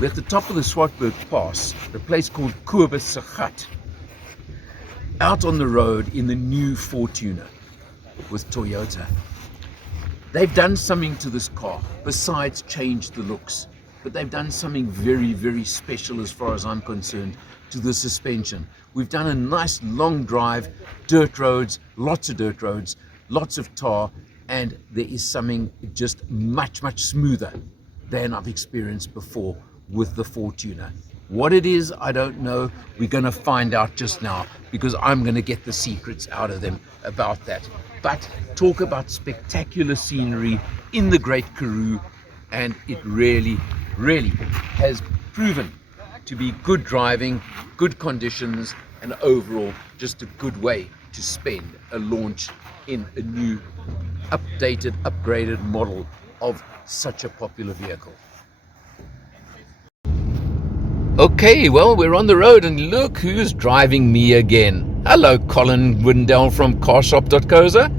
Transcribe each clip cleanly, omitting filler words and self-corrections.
We're at the top of the Swartberg Pass, a place called Karoo, out on the road in the new Fortuner with Toyota. They've done something to this car besides change the looks, but they've done something very, very special as far as I'm concerned to the suspension. We've done a nice long drive, dirt roads, lots of tar, and there is something just much, much smoother than I've experienced before with the Fortuner. What it is, I don't know. We're going to find out just now because I'm going to get the secrets out of them about that. But talk about spectacular scenery in the Great Karoo, and it really, really has proven to be good driving, good conditions, and overall just a good way to spend a launch in a new, updated, upgraded model of such a popular vehicle. Okay, well, we're on the road and look who's driving me again. Hello, Colin Windell from carshop.co.za.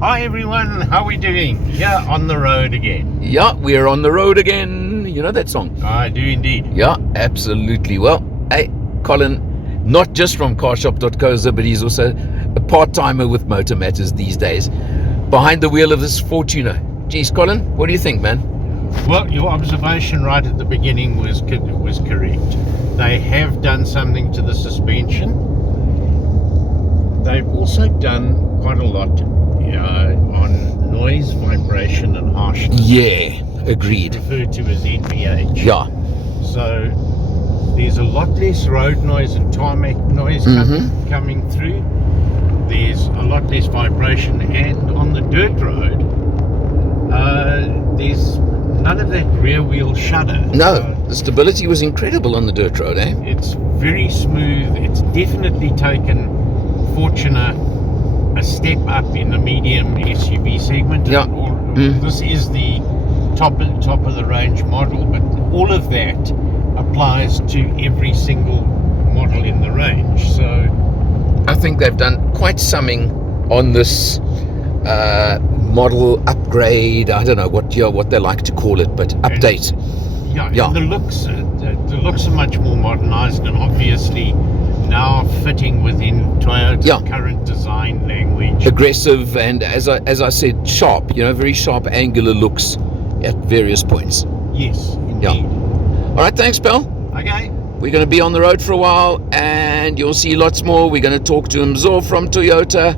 Hi everyone, how are we doing? Yeah, on the road again. Yeah, we're on the road again. You know that song? I do indeed. Yeah, absolutely. Well, hey, Colin, not just from carshop.co.za, but he's also a part-timer with Motor Matters these days. Behind the wheel of this Fortuner. Geez, Colin, what do you think, man? Well, your observation right at the beginning was correct. They have done something to the suspension. They've also done quite a lot on noise, vibration and harshness. Yeah, agreed. Referred to as NVH. Yeah. So there's a lot less road noise and tarmac noise coming through. There's a lot less vibration, and on the dirt road, there's none of that rear wheel shudder. No, the stability was incredible on the dirt road, eh? It's very smooth. It's definitely taken Fortuner a step up in the medium SUV segment. Yeah. This is the top of the range model, but all of that applies to every single model in the range. So I think they've done quite something on this model upgrade. I don't know what they like to call it, but update. And the looks are much more modernized and obviously now fitting within Toyota's current design language. Aggressive and, as I said, sharp. Very sharp, angular looks at various points. Yes, indeed. Yeah. All right, thanks, pal. Okay. We're going to be on the road for a while, and you'll see lots more. We're going to talk to Mzo from Toyota,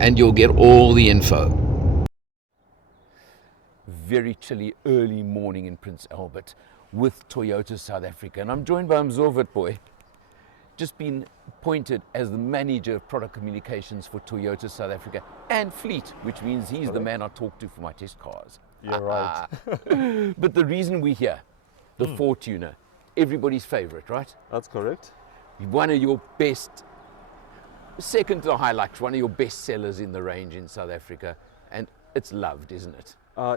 and you'll get all the info. Very chilly early morning in Prince Albert with Toyota South Africa, and I'm joined by Mzo Witboy, just been appointed as the manager of product communications for Toyota South Africa and fleet, which means he's the man I talk to for my test cars. You're right. But the reason we're here, the Fortuner, everybody's favorite, right? That's correct. One of your best, second to Hilux, one of your best sellers in the range in South Africa, and it's loved, isn't it?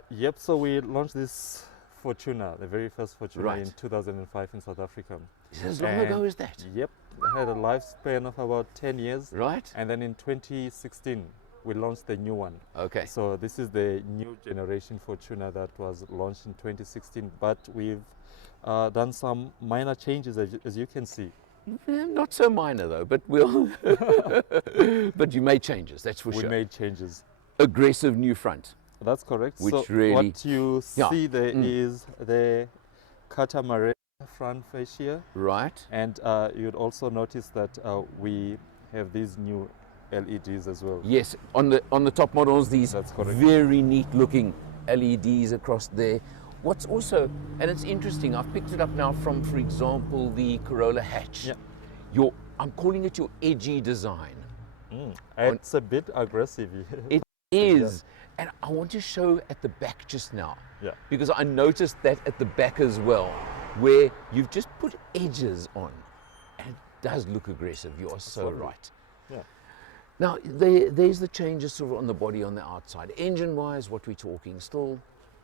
Yep, so we launched this Fortuner, the very first Fortuner, Right. in 2005 in South Africa. As long ago as that? Yep, it had a lifespan of about 10 years. Right. And then in 2016, we launched the new one. Okay. So this is the new generation Fortuner that was launched in 2016, but we've done some minor changes, as you can see. Not so minor though, but we'll. But you made changes, that's for sure. We made changes. Aggressive new front. That's correct. Which so really, what you see there is the catamaran front fascia. Right. And you'd also notice that we have these new LEDs as well. Yes, on the top models, these very neat looking LEDs across there. What's also, and it's interesting, I've picked it up now from, for example, the Corolla hatch. Yeah. I'm calling it your edgy design. It's a bit aggressive. It is. And I want to show at the back just now. Yeah. Because I noticed that at the back as well, where you've just put edges on. And it does look aggressive. You are so right. Yeah. Now, there's the changes sort of on the body on the outside. Engine-wise, what we're talking still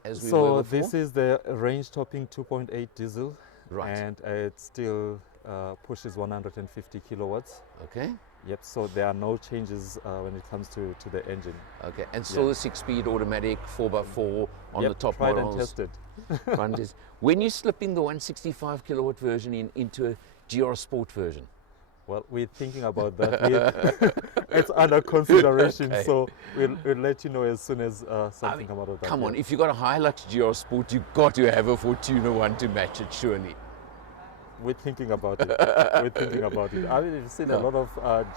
as we were before? So this is the range-topping 2.8 diesel. Right. And it still pushes 150 kilowatts. Okay. Yep, so there are no changes when it comes to the engine. Okay, and still the 6-speed automatic 4x4 on Yep, the top tried models. and tested. When you're slipping the 165 kilowatt version into a GR Sport version? Well, we're thinking about that. It's under consideration, Okay. so we'll let you know as soon as something comes out of that. Come on, yeah. if you've got a Hilux GR Sport, you've got to have a Fortuna one to match it, surely. We're thinking about it. We're thinking about it. I mean, you've seen a lot of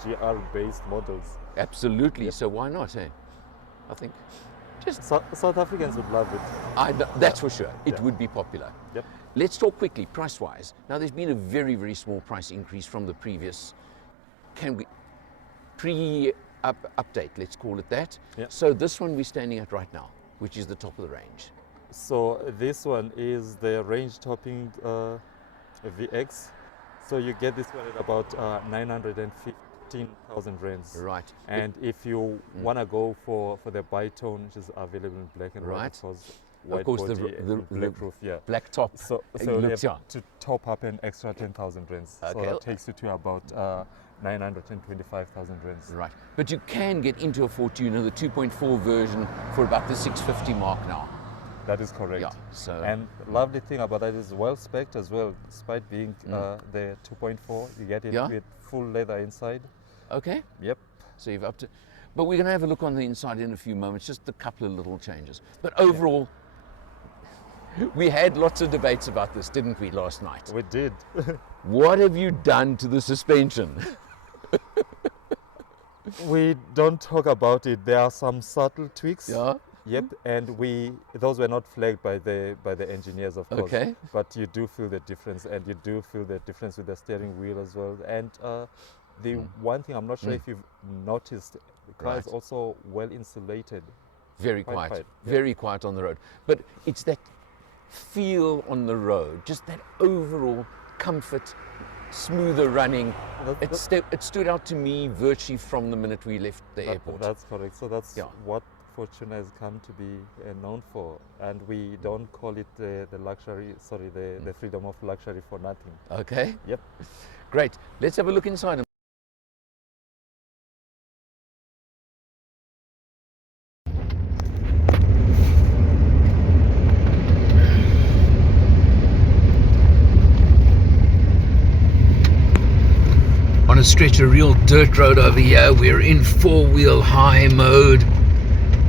GR-based models. Absolutely, so why not, eh? I think South Africans would love it. that's for sure. It Yeah. would be popular. Yep. Let's talk quickly, price-wise. Now, there's been a very, very small price increase from the previous, update, let's call it that. Yeah. So this one we're standing at right now, which is the top of the range. So this one is the range topping VX. So you get this one at about 915,000 rands. Right. And if you want to go for the bi-tone, which is available in black and white, Right. of course, Of white course, body the and black roof, yeah. black top. So it you looks, have to top up an extra 10,000 rands. So Okay. that takes you to about 925,000 rands. Right. But you can get into a Fortuna, the 2.4 version, for about the 650 mark now. That is correct. Yeah. So And lovely thing about that is well spec'd as well. Despite being the 2.4, you get it Yeah. with full leather inside. okay. Yep. So you've up to, but we're going to have a look on the inside in a few moments. Just a couple of little changes. But overall, we had lots of debates about this, didn't we, last night? We did. What have you done to the suspension? We don't talk about it. There are some subtle tweaks. Yeah. Yep, and those were not flagged by the engineers, of course. Okay. But you do feel the difference, and you do feel the difference with the steering wheel as well. And the one thing I'm not sure if you've noticed, the car is Right. also well insulated. Very Quite quiet, quiet, yeah. very quiet on the road. But it's that feel on the road, just that overall comfort, smoother running. It stood out to me virtually from the minute we left the airport. That's correct. So that's Yeah. what Fortuna has come to be known for, and we don't call it the luxury. Sorry, the freedom of luxury for nothing. Okay, Yep. great. Let's have a look inside. On a stretch of real dirt road over here, we're in four-wheel high mode,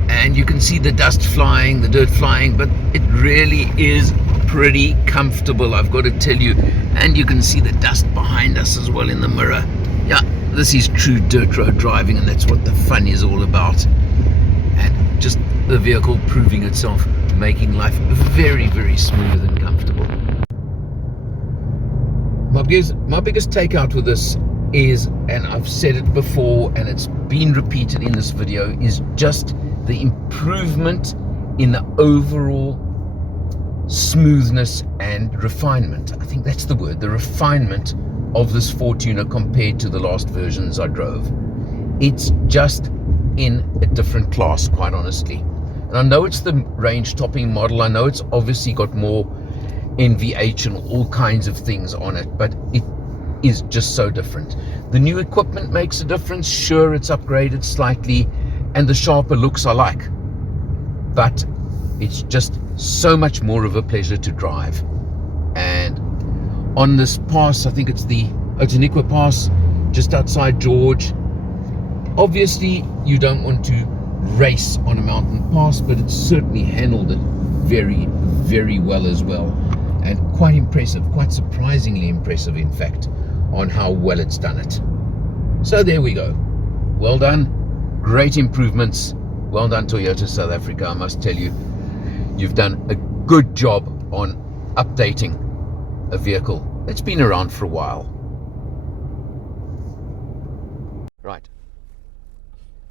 and you can see the dust flying, the dirt flying, but it really is pretty comfortable, I've got to tell you. And you can see the dust behind us as well in the mirror. Yeah, this is true dirt road driving, and that's what the fun is all about. And just the vehicle proving itself, making life very, very smooth and comfortable. My biggest takeout with this is, and I've said it before and it's been repeated in this video, is just the improvement in the overall smoothness and refinement. I think that's the word, the refinement of this Fortuna compared to the last versions I drove. It's just in a different class, quite honestly. And I know it's the range topping model. I know it's obviously got more NVH and all kinds of things on it, but it is just so different. The new equipment makes a difference. Sure, it's upgraded slightly, and the sharper looks I like, but it's just so much more of a pleasure to drive. And on this pass, I think it's the Outeniqua Pass, just outside George, obviously you don't want to race on a mountain pass, but it's certainly handled it very, very well as well, and quite impressive, quite surprisingly impressive in fact, on how well it's done it. So there we go. Well done. Great improvements. Well done, Toyota South Africa. I must tell you, you've done a good job on updating a vehicle that's been around for a while. Right.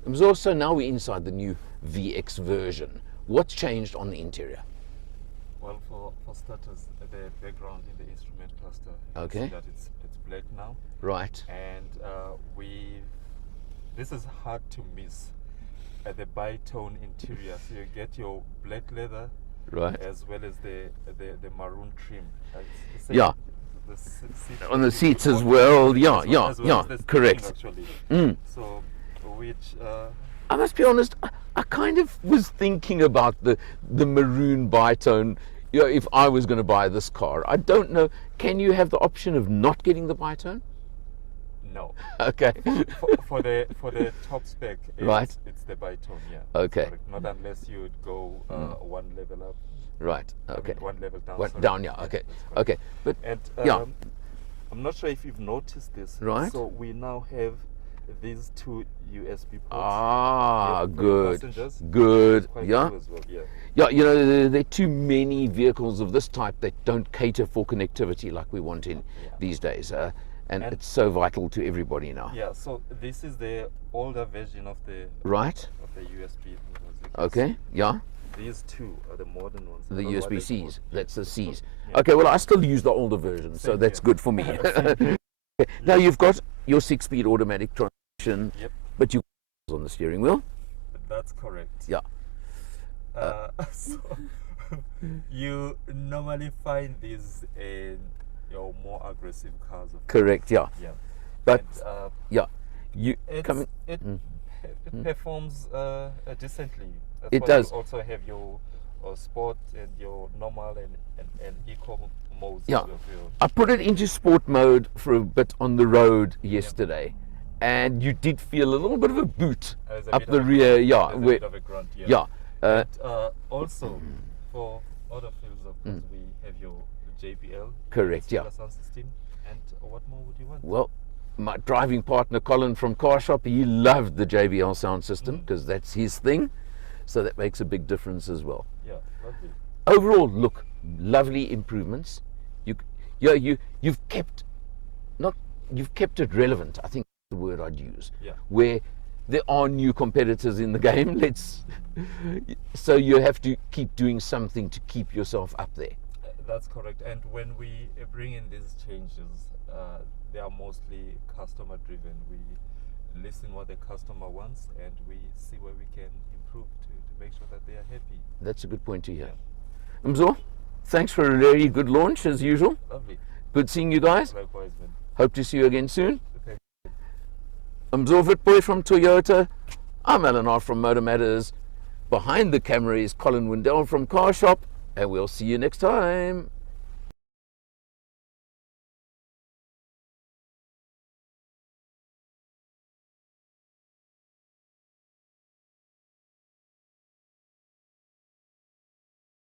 It was also, now we're inside the new VX version. What's changed on the interior? Well, for starters, the background in the instrument cluster. Okay. You see that it's black now, Right. and this is hard to miss. The bi-tone interior, so you get your black leather, Right. as well as the maroon trim. Yeah. The seats On the seats as well. Yeah, as yeah, well yeah. as the steering, Correct. actually. Mm. So, which I must be honest, I kind of was thinking about the maroon bitone. You know, if I was going to buy this car, I don't know. Can you have the option of not getting the bitone? No. Okay. For the top spec, Right. it's the bitone, yeah. Okay. Correct. Not unless you would go one level up. Right. I Okay. mean, one level down. What, sorry. down, yeah. Okay. that's correct. Okay. But And yeah. I'm not sure if you've noticed this. Right. So we now have these two USB ports. Ah, for your good. passengers. Good. Quite Yeah. cool as well, yeah. Yeah, you know, there are too many vehicles of this type that don't cater for connectivity like we want in these days. And it's so vital to everybody now. Yeah, so this is the older version of the Right? USB. Okay. Yeah. These two are the modern ones. I The don't know what they're USB-Cs. called. That's the Cs. Yeah. Okay, well, I still use the older version, so Same that's here. good for me. Okay, now you've got your 6-speed automatic transmission, Yep, but you on the steering wheel. that's correct. Yeah. So you normally find these in your more aggressive cars. Of Correct. Yeah. Yeah. But And, yeah, you it's, coming. it performs decently. That's It why does. You also have your sport and your normal and eco modes. Yeah. Of your, I put it into sport mode for a bit on the road yesterday, and you did feel a little bit of a boot There's a up bit the of a rear. grunt. Yeah. There's a where- bit of a grunt, yeah. yeah. And, also, for other fields, of course, we have your JBL. Correct, yeah. stereo sound system. And what more would you want? Well, my driving partner Colin from Car Shop, he loved the JBL sound system because that's his thing. So that makes a big difference as well. Yeah, lovely. Overall, look, lovely improvements. You've kept it relevant. I think that's the word I'd use. Yeah. Where there are new competitors in the game. So you have to keep doing something to keep yourself up there. That's correct. And when we bring in these changes, they are mostly customer driven. We listen what the customer wants and we see where we can improve to make sure that they are happy. That's a good point to hear. Mzo, thanks for a very good launch as usual. Lovely. Good seeing you guys. Likewise, man. Hope to see you again soon. Okay. I'm Zorvitboy from Toyota. I'm Alan R from Motor Matters. Behind the camera is Colin Windell from Car Shop, and we'll see you next time.